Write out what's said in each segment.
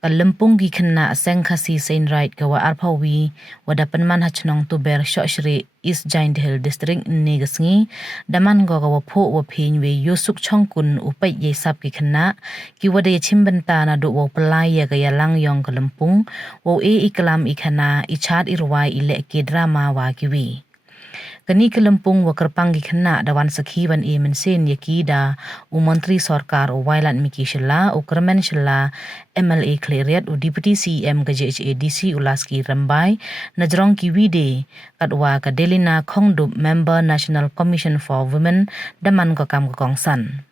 Kalempung gi kena seng khasi sein right gawa arpawi wada penman hachnong tu ber shoshri East Giant Hill District ni gasngi daman go gawa pho wa phin we yosuk chongkun upai ye sap gi kena ki wada ye chimbenta na do wo pelai ya gaya lang yong kalempung wo iklam ikana ichat irwai ile ke drama wa kiwi Kani kelempung wa kerpang gi kena dawan sakhi wan mensen yakida Menteri Sarkar Wailat Miki Shela Kermen Shela MLA Kleriat Deputy CM ke JHADC Ulaski Rambai najrong ki wide katwa ka Delina Khongdup Member National Commission for Women daman ko kam kongsan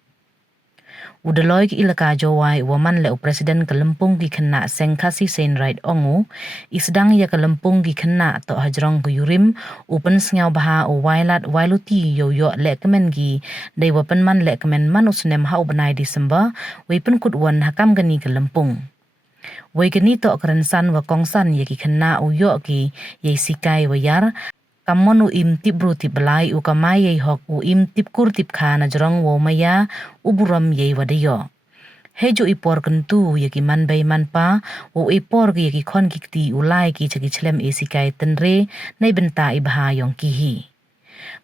Udaloy ki ilaka jawai waman le Presiden kelempung gi kena sengkasi sein right ongu isdang ya kelempung gi kena to hajrong ku yurim upen sngau baha wailat wailuti yo le kemen gi dei wapen man le kemen manusnem hau benai Disember wepen kutwan hakam gani kelempung Wei gani to kerensan wa kongsan ya ki kena uyo ki ye sikai wayar Kamonu im tibru tiblai ukamai ye hok im tipkur tipkha najrong wo maya uburam ye wadayo. Hejo ipor kentu ye ki man bay man pa wo ipor ye ki kon kikti ulai ki chaki chlem esikai tenre nai benta ibha yong kihi.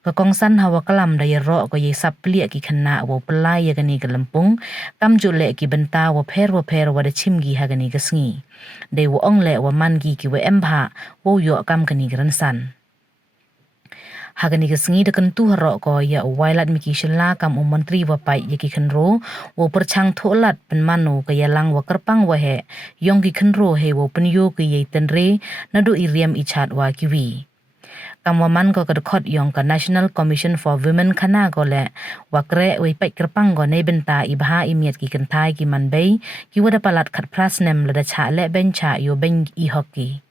Kakongsan hawa kalam da ye ro ko ye saplia ki khana wo pelai ye gani kelempung kamju le ki benta wo pher wada chimgi ha gani gasngi. Dei wo ong le wa man gi ki we embha wo yo kam gani gransan. Hagani kesengi dekan tu harok ko ya Wailat Miki Shela kam Menteri wapai ya ki khenro wo perchang tholat penmanu ke yalang wa kerpang wa he yong ki khenro he wo penyo ke ye tenre nadu iriam ichat wa kiwi kam waman ko kedkhot yong ka National Commission for Women khana ko le wakre we pai kerpang go nei benta ibha imiat ki kenthai ki manbei ki wada palat khat prasnem lada cha le bencha yo ben I hockey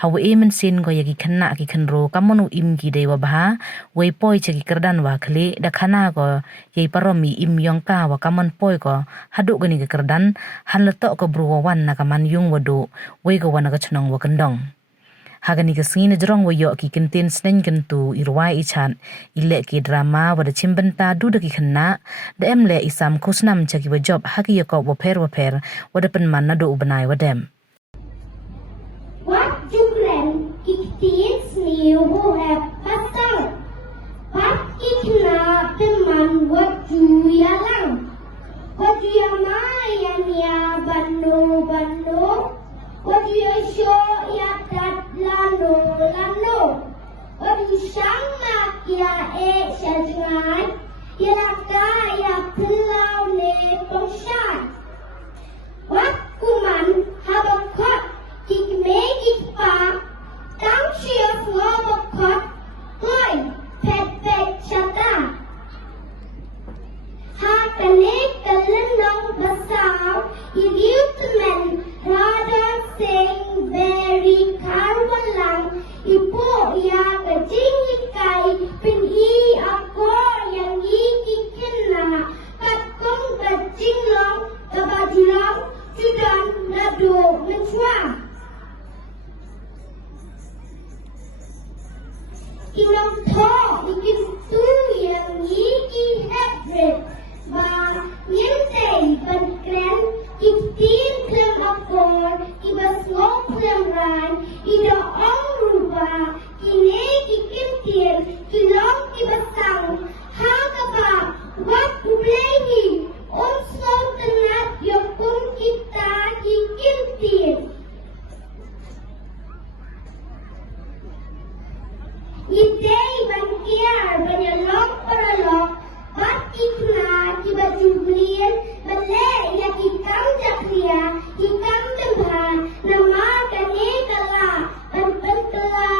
Hawa mensin go yagi kena ki khenro kamonu im gi dewa baha wei poi cheki kerdan wa khle da khana go yei paromi im yong ka wa kamon poi go hadu gani ke kerdan han leto ko bru wan na kaman yung wadu wei go wana ka chunong wa kendong hagani ke singin jrong wa yo ki kintin snen kentu irwai ichan ile ki drama wa da chimbenta du da ki khenna da emle isam khusnam cheki wa job haki ko wa pher wa da penman na do ubanai wa dem Kiktins ni wo have pasang pat ikna teman wat juya lang wat juya maya niya bano wat juya sho ya tat lano wat juya shanga ya shajngai ya laka ya pelau ne pongshan wat kuman habakot kikme kikpa Tang siya ngobokot, hoy, pet chata. Hakanik kalenong basaw, idiutumen, rather saying very karwalang, ipo ya kajingikay, pin-i ako yang ikikina, katkong kajinglong, kabajulong, judan nado menchwa. Kinong to ikin tu yang iki hebret ba nyentay ban kren iktin klem akor ibas ngok klem ran ida ong ruba kine ikintir kilong ibasang hagaba wat ublehi slow tenat yokun kita ikintir Idei bangkiar banyalok paralok bat ikna kiba jublian bale ya kikam jakria kikam tembha nama kane kala ban pentela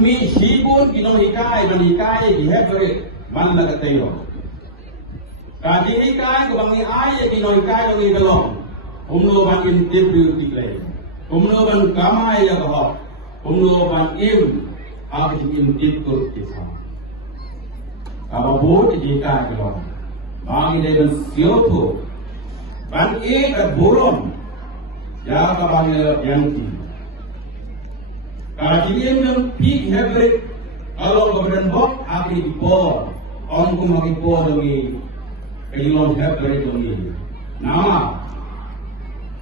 มีชีบุญกินองหิกายมันหิกายที่ให้บริมันละกเตยการที่หิกายก็บางทีอายกินองหิกายบางทีก็ลงผมรู้บันอินเจ็บดูติดเลยผมรู้บันกามายก็หอบผมรู้บันอิมอาจจะอิมติดกุศลอาบบูดหิกายก็ลงบางทีเป็นเสียวทุบันอิมกับบุรุษยากับบางทียังที่การที่ยังพีเฮบริกkalau kemudian bok api dipor orang kumaki por dongi kelilon hebrit dongi nama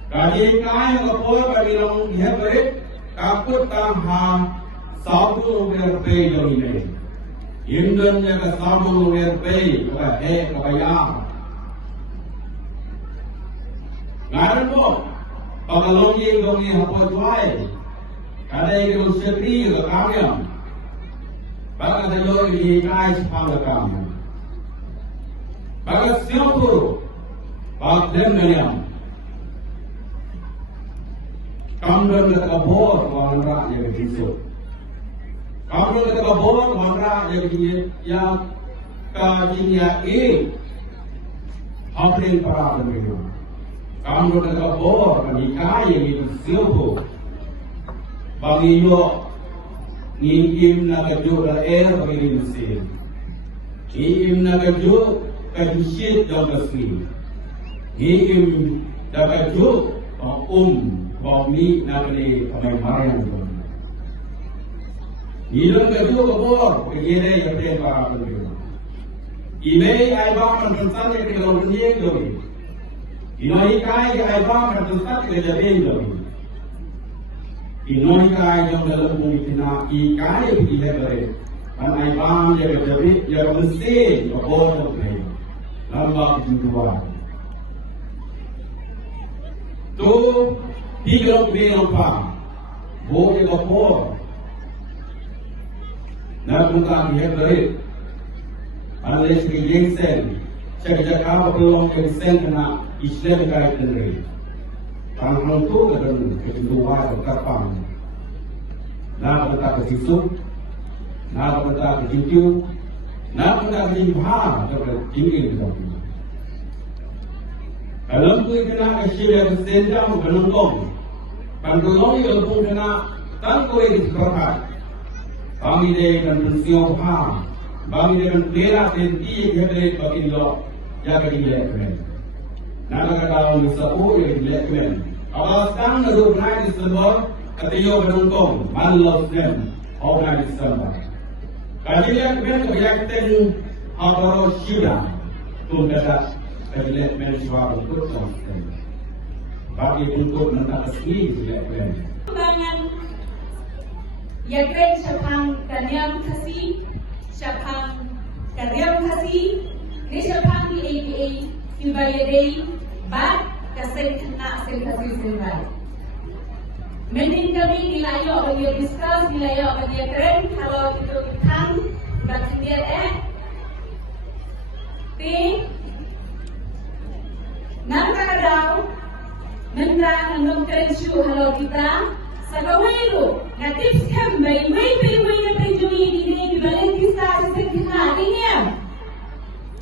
kaji kai ko por kelilon hebrit kaput tamha sabun berpe dongi ne indon nya ka sabun berpe ka he ka ya ngaran bo kalau ye dongi hapo tuai kada ye ko sekri ka kamyam Baga tayo iikay sa pagkakam. Baga siyempre, pagdem na yan. Kamdan na kabor, wala niya kito. Kamdan na kabor, wala niya kanya hapin para kami. Kamdan na kabor, kanikaya niya siyempre. Bangiyo, Niim na kadyo na bagi mesin. Niim na kadyo kadusit daw kasni. Niim na kadyo bami na kani pamay-mayan doon. Nilang kadyo kabor, kagire yung para kadyo. Imay ay ba mantansan yung kagawin niya gawin. Inohikay ay ba mantansan yung kagawin gawin. Inoi kai yang dalam bumi tina ikai begini beri, kan aibam yang jadi yang mesti berbodoh ni, lambak jiwa. Tu tiga orang pam, boleh berbodoh. Nak muka dia beri, alis kejengsen, cakap apa pelong kejengsen kena Islam kai sendiri. Tanggung tu kan kedua berkapang. Nak berkata kesisuk, nak berkata kejitu, nak berkata kejibah atau tinggi kita. Kalau tu kena kesyiriah sendam menunggu, kalau yang pun kena tangguh itu berkat. Bagi dia kan mensiap ham, bagi dia kan tera senti kedai bagi lo jaga dia kan. Nak kata misapu yang dia kan. Awal sang naruh naik di December, ketiyo menungkong, malas nem, awal naik di December. Kajian kemudian kebijakan awal syurah, tu kata kajian mensyuar untuk konsen. Bagi untuk mentak asli kebijakan. Bangan, ya keren syapang kanyam kasih, syapang karyam kasih, ni syapang di APA, dibayari, bat. Kasih kena kasih sendiri. Mending kami nilayo bagi discuss, nilayo bagi keren kalau itu kan baca dia Ti, nang kadang nang keren syu kalau kita sagawiru natif kan may na penjumi di balik kita sesekina ini.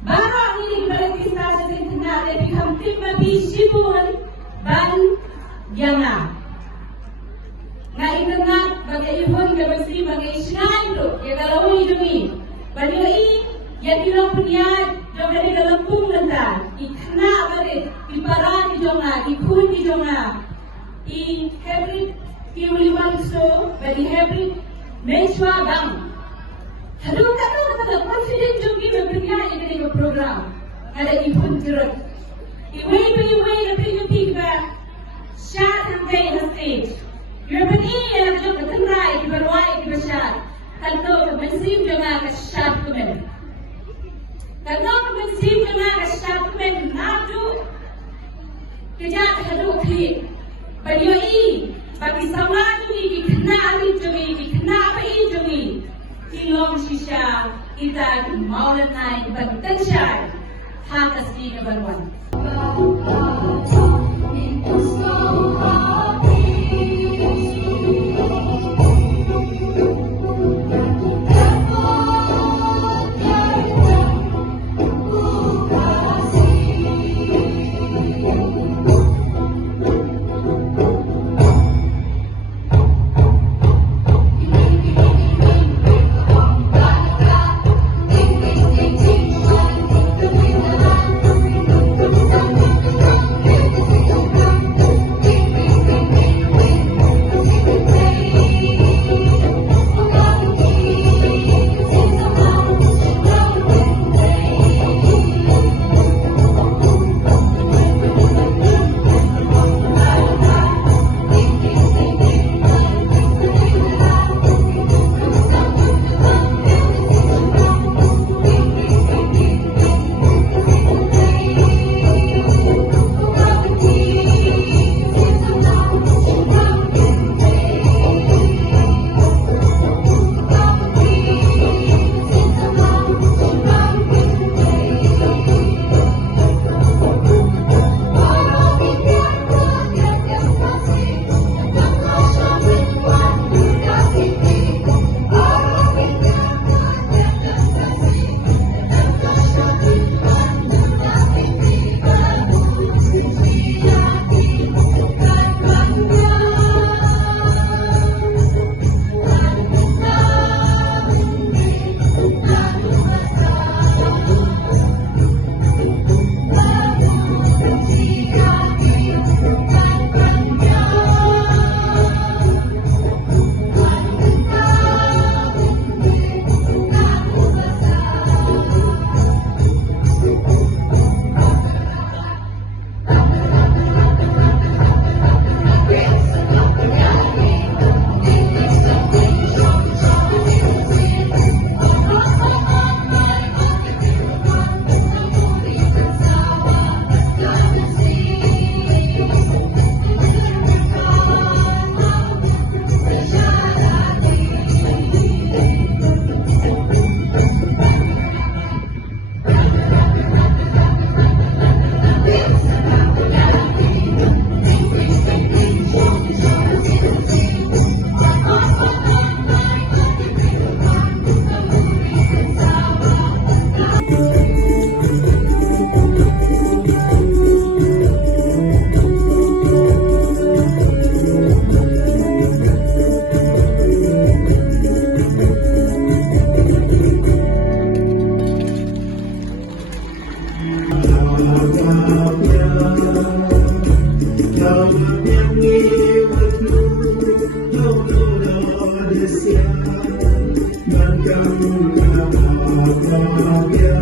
Barang ini balik kita sesekina tapi hampir mabisibun ban yana. Naingat bagai ihun kabasi bagai sinain tu ya kalau ini bani yang bilang peniat jom dari dalam pung nanti ikna balik ibarat di jonga ikun di jonga i hybrid kiuliwan so bani hybrid menswa bang. Hadung kata confident jom kita peniat yang dari program ada ihun jeruk. Iway na pinupigba siya hanggang sa stage. Yung pati yang jom ketenrai diberwai dibesyar. Kalau kemensim jangan kesyar kemen. Kalau kemensim jangan kesyar kemen nadu kejak hadu klik. Banyoi bagi sama ini dikena ari jemi dikena apa ini jemi. Tingom sisa kita mau naik bertensyar hak asli keberwan. Indonesia Bangga bahagia